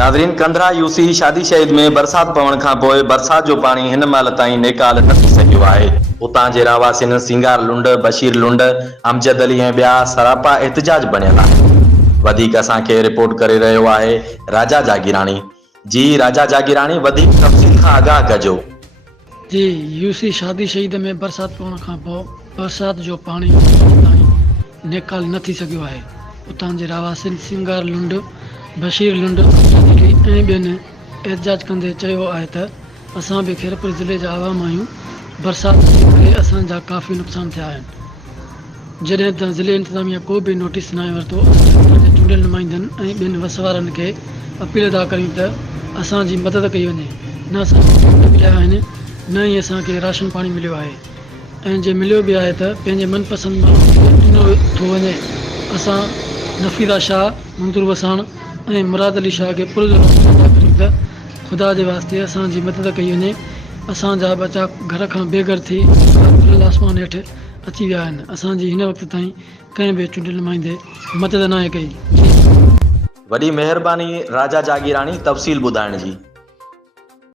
नाज़रीन, कंधरा यूसी शादी शहीद में बरसात पवण खां पोइ बरसात जो पानी हिन महिल ताईं नेकाल न थी सघियो आहे। उतां जे रहवासियुनि सिंगार लुंड, बशीर लुंड, अमजद अली ऐं ॿिया सरापा एहतिजाज बणियल आहिनि। वधीक असांखे रिपोर्ट करे रहियो आहे राजा जागीराणी। जी राजा जागीराणी, वधीक तफ़सील खां आगाह कजो। जी, यूसी शादी शहीद में बरसात पवण खां पोइ बरसात जो पानी ताईं नेकाल न थी सघियो आहे। उतां जे रहवासियुनि सिंगार लुंड, बशीर लुंड ऐं ॿियनि एहतिजाज कंदे चयो आहे त असां बि खैरपुर ज़िले जा आवाम आहियूं। बरसात जे करे असांजा काफ़ी नुक़सान थिया आहिनि। जॾहिं त ज़िले इंतिज़ामिया को बि नोटिस न आहे वरितो, असांजे चूंडियल नुमाइंदनि ऐं ॿियनि वसवारनि खे अपील था करियूं त असांजी मदद कई वञे। न असांखे मिलिया आहिनि, न ई असांखे राशन पाणी मिलियो आहे, ऐं जे मिलियो बि आहे त पंहिंजे मनपसंदि माण्हू ॾिनो थो वञे। असां नफ़ीदा शाह, मंज़ूर वसाण ऐं मुराद अली शाह खे करियूं त ख़ुदा जे वास्ते असांजी मदद कई वञे। असांजा बचा घर खां बेघर थी आसमान हेठि अची विया आहिनि। असांजी हिन वक़्त ताईं कंहिं बि चूंडियल नुमाइंदे मदद न आहे कई। वॾी महिरबानी राजा जागीराणी तफ़सील ॿुधाइण जी।